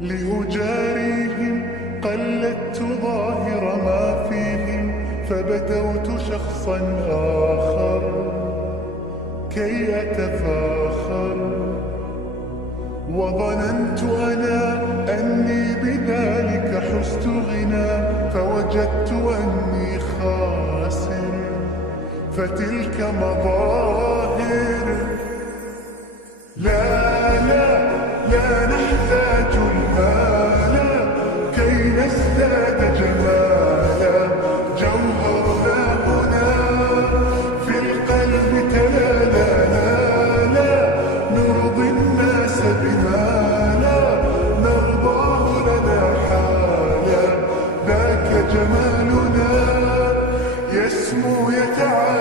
لأجاريهم قلدت ظاهر ما فيهم، فبدوت شخصا آخر كي أتفاخر، وظننت أنا أني بذلك حزت غنى، فوجدت أني خاسر. فتلك مظاهر. لا لا لا نحتاج المال كي نزداد جمالا، جوهرنا هنا في القلب تلالا. لا نرضي الناس بما لا نرضاه لنا حالا، ذاك جمالنا يسمو يتعالى.